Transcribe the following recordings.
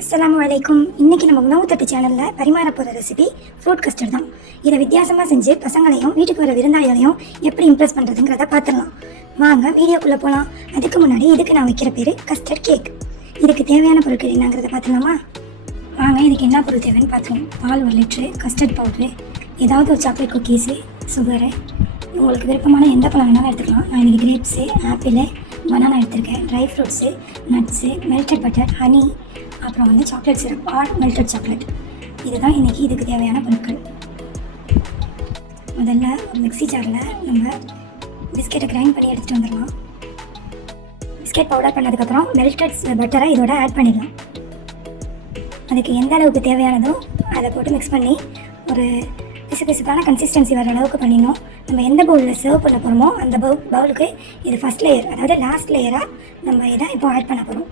அஸ்ஸலாமு அலைக்கும். இன்றைக்கி நம்ம உணவு தட்டு சேனலில் பரிமாற போகிற ரெசிபி ஃப்ரூட் கஸ்டர்ட் தான். இதை வித்தியாசமாக செஞ்சு பசங்களையும் வீட்டுக்கு வர விருந்தாளிகளையும் எப்படி இம்ப்ரெஸ் பண்ணுறதுங்கிறத பார்த்துடலாம். வாங்க வீடியோக்குள்ளே போகலாம். அதுக்கு முன்னாடி இதுக்கு நான் வைக்கிற பேர் கஸ்டர்ட் கேக். இதுக்கு தேவையான பொருட்கள் என்னங்கிறத பார்த்துடலாமா? வாங்க இதுக்கு என்ன பொருள் தேவைன்னு பார்த்துக்கலாம். பால் 1 லிட்ரு, கஸ்டர்ட் பவுட்ரு, ஏதாவது ஒரு சாக்லேட் குக்கீஸு, சுகரு, உங்களுக்கு விருப்பமான எந்த பழம் வேணாலும் எடுத்துக்கலாம். நான் இன்றைக்கி கிரேப்ஸு, ஆப்பிள், பனானா எடுத்திருக்கேன். Dry fruits, nuts, melted butter, honey, அப்புறம் வந்து chocolate syrup R melted chocolate. இதுதான் இன்றைக்கி இதுக்கு தேவையான பொருட்கள். முதல்ல ஒரு மிக்ஸி ஜாரில் நம்ம பிஸ்கெட்டை கிரைண்ட் பண்ணி எடுத்துகிட்டு வந்துடலாம். பிஸ்கெட் பவுடர் பண்ணதுக்கப்புறம் மெல்டட் பட்டரை இதோட ஆட் பண்ணிடலாம். அதுக்கு எந்த அளவுக்கு தேவையானதோ அதை போட்டு மிக்ஸ் பண்ணி ஒரு பிசுபிசுப்பான கன்சிஸ்டன்சி வர அளவுக்கு பண்ணிடணும். நம்ம எந்த பவுலில் சர்வ் பண்ண போகிறோமோ அந்த பவுலுக்கு இது ஃபஸ்ட் லேயர், அதாவது லாஸ்ட் லேயராக நம்ம இதை இப்போ ஆட் பண்ண போகிறோம்.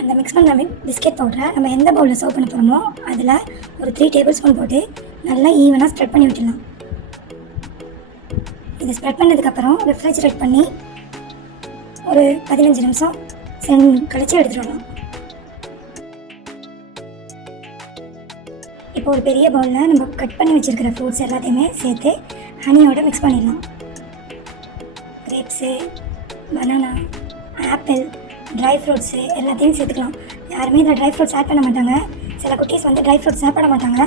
அந்த மிக்ஸ் பண்ண பிஸ்கெட் பவுடரை நம்ம எந்த பவுலில் சர்வ் பண்ண போகிறோமோ அதில் ஒரு 3 டேபிள் ஸ்பூன் போட்டு நல்லா ஈவனாக ஸ்ப்ரெட் பண்ணி விட்டுடலாம். இது ஸ்ப்ரெட் பண்ணதுக்கப்புறம் ரெஃப்ரிஜரேட் பண்ணி ஒரு 15 நிமிஷம் கழிச்சு எடுத்துகிட்டு வரலாம். இப்போ ஒரு பெரிய பவுலில் நம்ம கட் பண்ணி வச்சுருக்கிற ஃப்ரூட்ஸ் எல்லாத்தையுமே சேர்த்து ஹனியோட மிக்ஸ் பண்ணிடலாம். Grapes, banana, apple, dry fruits எல்லாத்தையும் சேர்த்துக்கலாம். யாருமே இதில் ட்ரை ஃப்ரூட்ஸ் ஆட் பண்ண மாட்டாங்க. சில குட்டீஸ் வந்து ட்ரை ஃப்ரூட்ஸ் சாப்பிட மாட்டாங்க.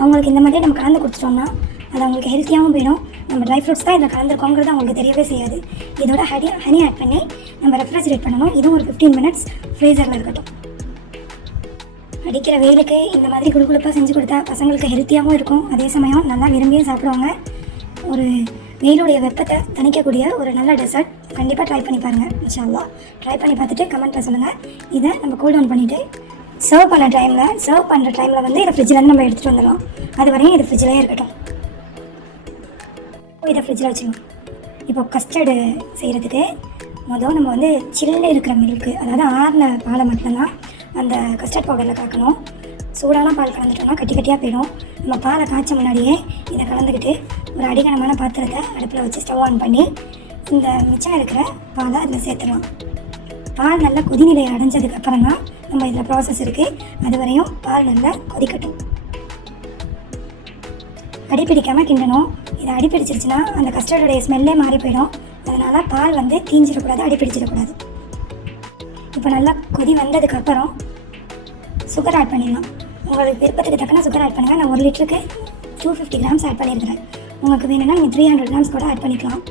அவங்களுக்கு இந்த மாதிரி நம்ம கலந்து கொடுத்துட்டோம்னா அது அவங்களுக்கு ஹெல்த்தியாகவும் போயிடும். நம்ம ட்ரை ஃப்ரூட்ஸ் தான் இதில் கலந்துருக்கோங்கிறது அவங்களுக்கு தெரியவே செய்யாது. இதோட ஹனி ஆட் பண்ணி நம்ம ரெஃப்ரிஜரேட் பண்ணணும். இதுவும் ஒரு 15 மினிட்ஸ் ஃப்ரீசரில் இருக்கட்டும். அடிக்கிற வெயிலுக்கு இந்த மாதிரி குழுக்குழுப்பாக செஞ்சு கொடுத்தா பசங்களுக்கு ஹெல்த்தியாகவும் இருக்கும், அதே சமயம் நல்லா விரும்பியும் சாப்பிடுவாங்க. ஒரு வெயிலுடைய வெப்பத்தை தணிக்கக்கூடிய ஒரு நல்ல டெசர்ட். கண்டிப்பாக ட்ரை பண்ணி பாருங்கள். இன்ஷா அல்லாஹ் ட்ரை பண்ணி பார்த்துட்டு கமெண்ட்டில் சொல்லுங்கள். இதை நம்ம கூல் டவுன் பண்ணிவிட்டு சர்வ் பண்ணுற டைமில் வந்து இதை ஃப்ரிட்ஜிலேருந்து நம்ம எடுத்துகிட்டு வந்துடலாம். அது வரையும் இது ஃப்ரிட்ஜிலே இருக்கட்டும். இதை ஃப்ரிட்ஜில் வச்சுக்கணும். இப்போ கஸ்டர்டு செய்கிறதுக்கு நம்ம வந்து சில்லு இருக்கிற மில்க்கு, அதாவது ஆறின பாலை மட்டும்தான் அந்த கஸ்டர்ட் பவுடரில் கலக்கணும். சூடான பால் கலந்துட்டோம்னா கட்டி கட்டியாக போயிடும். நம்ம பாலை காய்ச்ச முன்னாடியே இதை கலந்துக்கிட்டு ஒரு அடிகனமான பாத்திரத்தை அடுப்பில் வச்சு ஸ்டவ் ஆன் பண்ணி இந்த மிச்சம் இருக்கிற பாலை அதில் சேர்த்துடலாம். பால் நல்லா கொதிநிலை அடைஞ்சதுக்கப்புறம் தான் நம்ம இதில் ப்ராசஸ் இருக்குது. அது வரையும் பால் நல்லா கொதிக்கட்டும். அடிப்பிடிக்காமல் கிண்டணும். இதை அடிப்பிடிச்சிருச்சுன்னா அந்த கஸ்டர்டுடைய ஸ்மெல்லே மாறி போயிடும். அதனால் பால் வந்து தீஞ்சிடக்கூடாது, அடிப்பிடிச்சிடக்கூடாது. இப்போ நல்லா கொதி வந்ததுக்கப்புறம் சுகர் ஆட் பண்ணிடலாம். உங்களுக்கு விருப்பத்துக்கு தக்கன சுகர் ஆட் பண்ணுங்கள். நான் 1 லிட்டருக்கு 250 கிராம்ஸ் ஆட் பண்ணியிருக்கிறேன். உங்களுக்கு வேணும்னா நீங்கள் 300 கிராம்ஸ் கூட ஆட் பண்ணிக்கலாம்.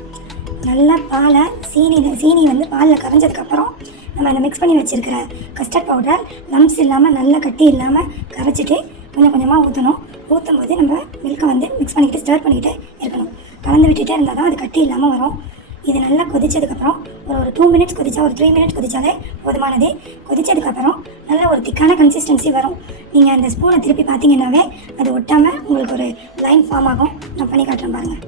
நல்லா பாலை சீனி வந்து பாலில் கரைஞ்சதுக்கப்புறம் நம்ம இந்த மிக்ஸ் பண்ணி வச்சுருக்கிற கஸ்டர்ட் பவுடர் லம்ஸ் இல்லாமல் நல்லா கட்டி இல்லாமல் கரைச்சிட்டு கொஞ்சம் கொஞ்சமாக ஊற்றணும். ஊற்றும் போது நம்ம மில்கை வந்து மிக்ஸ் பண்ணிக்கிட்டு ஸ்டர் பண்ணிக்கிட்டு இருக்கணும். கலந்து விட்டுகிட்டே இருந்தால் தான் அது கட்டி இல்லாமல் வரும். இது நல்லா கொதிச்சதுக்கப்புறம் ஒரு 2 மினிட்ஸ் கொதிச்சா, ஒரு 3 மினிட்ஸ் கொதிச்சாலே போதுமானது. கொதிச்சதுக்கப்புறம் நல்ல ஒரு திக்கான கன்சிஸ்டன்சி வரும். நீங்கள் அந்த ஸ்பூனை திருப்பி பார்த்தீங்கன்னாவே அது ஒட்டாமல் உங்களுக்கு ஒரு லைன் ஃபார்ம் ஆகும். நான் பண்ணி காட்டுறேன் பாருங்கள்.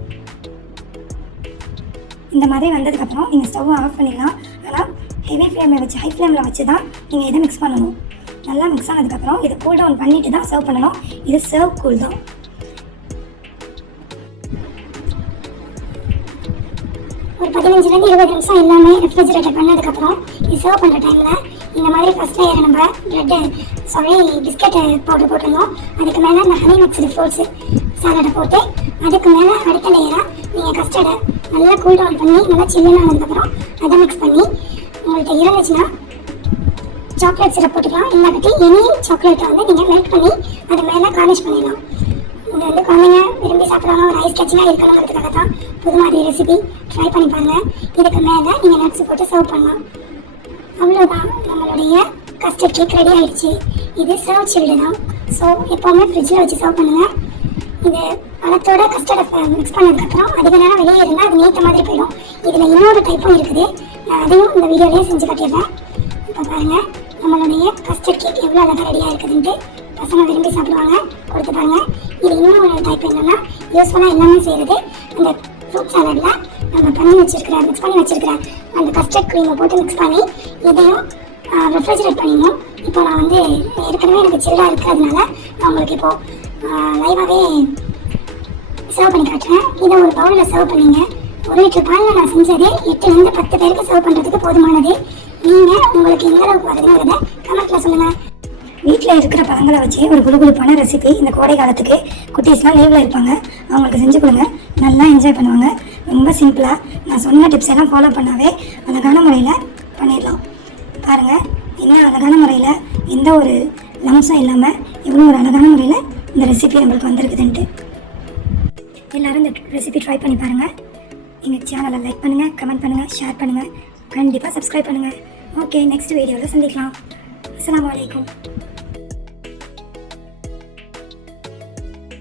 இந்த மாதிரி வந்ததுக்கப்புறம் நீங்கள் ஸ்டவ்வை ஆஃப் பண்ணிடலாம். ஆனால் ஹெவி ஃப்ளேமில் வச்சு ஹை ஃப்ளேமில் வச்சு தான் நீங்கள் இதை மிக்ஸ் பண்ணணும். நல்லா மிக்ஸ் ஆனதுக்கப்புறம் இதை கூல் டவுன் பண்ணிவிட்டு தான் சர்வ் பண்ணணும். இது சர்வ் கூல் தான். ஒரு 15லேருந்து 20 நிமிஷம் எல்லாமே ரெஃப்ரிஜரேட்டர் பண்ணதுக்கப்புறம் இது சர்வ் பண்ணுற டைமில் இந்த மாதிரி ஃபஸ்ட் லேயர் நம்ம பிஸ்கெட் பவுடர் போட்டுருந்தோம். அதுக்கு மேலே அந்த ஹனி மிக்ஸ்டு ஃப்ரூட்ஸு சாலடை போட்டு அதுக்கு மேலே அடுத்த லேயராக நீங்கள் கஸ்டர்டை நல்லா கூல் டவுன் பண்ணி நல்லா சில்லுன்னு ஆனதுக்கப்புறம் அதை மிக்ஸ் பண்ணி உங்கள்கிட்ட இருந்துச்சுன்னா சாக்லேட் சிரப் போட்டுக்கலாம். இல்லாட்டி எனி சாக்லேட்டை வந்து நீங்கள் மெல்ட் பண்ணி அது மேலே கார்னிஷ் பண்ணிடலாம். இது வந்து குழந்தைங்க விரும்பி சாப்பிட்றாங்க. ஒரு ஐஸ் கட்சியாக இருக்கணுங்கிறதுக்காக தான் புது மாதிரி ரெசிபி. ட்ரை பண்ணி பாருங்கள். இதுக்கு மேலே நீங்கள் நட்ஸ் போட்டு சர்வ் பண்ணலாம். அவ்வளோதான், நம்மளுடைய கஸ்டர்ட் கேக் ரெடி ஆகிடுச்சு. இது சர்வ் சில்டு தான். ஸோ எப்போவுமே ஃப்ரிட்ஜில் வச்சு சர்வ் பண்ணுங்கள். இது பழத்தோட கஸ்டர்டை மிக்ஸ் பண்ணதுக்கப்புறம் அதிக நேரம் வெளியே இருந்தால் அது நீட்ட மாதிரி போயிடும். இதில் இன்னொரு டைப்பும் இருக்குது. நான் அதையும் இந்த வீடியோலேயே செஞ்சு காட்டிடுறேன். இப்போ பாருங்கள், நம்மளுடைய கஸ்டர்ட் கேக் எவ்வளோ அழகாக ரெடியாக இருக்குதுன்ட்டு. பசங்க விரும்பி சாப்பிடுவாங்க. கொடுத்து பாருங்கள். இது இன்னொரு டைப் என்னென்னா யூஸ்ஃபுல்லாக எல்லாமே செய்கிறது. அந்த ஃப்ரூட் சாலடில் நம்ம மிக்ஸ் பண்ணி வச்சுருக்கிற அந்த கஸ்டர்ட் க்ரீமை போட்டு மிக்ஸ் பண்ணி இதையும் ரெஃப்ரிஜரேட் பண்ணிடணும். இப்போ நான் வந்து ஏற்கனவே எனக்கு சில்லாக இருக்கிறதுனால நான் உங்களுக்கு இப்போது லைவாகவே சர்வ் பண்ணி காட்டுறேன். இதை ஒரு பவுலில் சர்வ் பண்ணிங்க. 1 லிட்டர் பாலில் நான் செஞ்சது 8லேருந்து 10 பேருக்கு சர்வ் பண்ணுறதுக்கு போதுமானது. நீங்கள் உங்களுக்கு எந்த அளவுக்கு வருதுங்கிறத கமெண்ட்டில் சொல்லுங்கள். வீட்டில் இருக்கிற பழங்களை வச்சு ஒரு குழுகுழுப்பான ரெசிபி இந்த கோடை காலத்துக்கு குட்டீஸ்லாம் லீவில் இருப்பாங்க, அவங்களுக்கு செஞ்சு கொடுங்க. நல்லா என்ஜாய் பண்ணுவாங்க. ரொம்ப சிம்பிளாக நான் சொன்ன டிப்ஸ் எல்லாம் ஃபாலோ பண்ணாவே அழகான முறையில் பண்ணிடலாம். பாருங்கள், என்ன அழகான முறையில் எந்த ஒரு லம்ஸும் இல்லாமல் இவ்வளோ ஒரு அழகான முறையில் இந்த ரெசிபி நம்மளுக்கு வந்திருக்குதுன்ட்டு. எல்லோரும் இந்த ரெசிபி ட்ரை பண்ணி பாருங்கள். எங்கள் சேனலை லைக் பண்ணுங்கள், கமெண்ட் பண்ணுங்கள், ஷேர் பண்ணுங்கள், கண்டிப்பாக சப்ஸ்கிரைப் பண்ணுங்கள். ஓகே, நெக்ஸ்ட் வீடியோவில் சந்திக்கலாம். அஸ்ஸலாமு அலைக்கும்.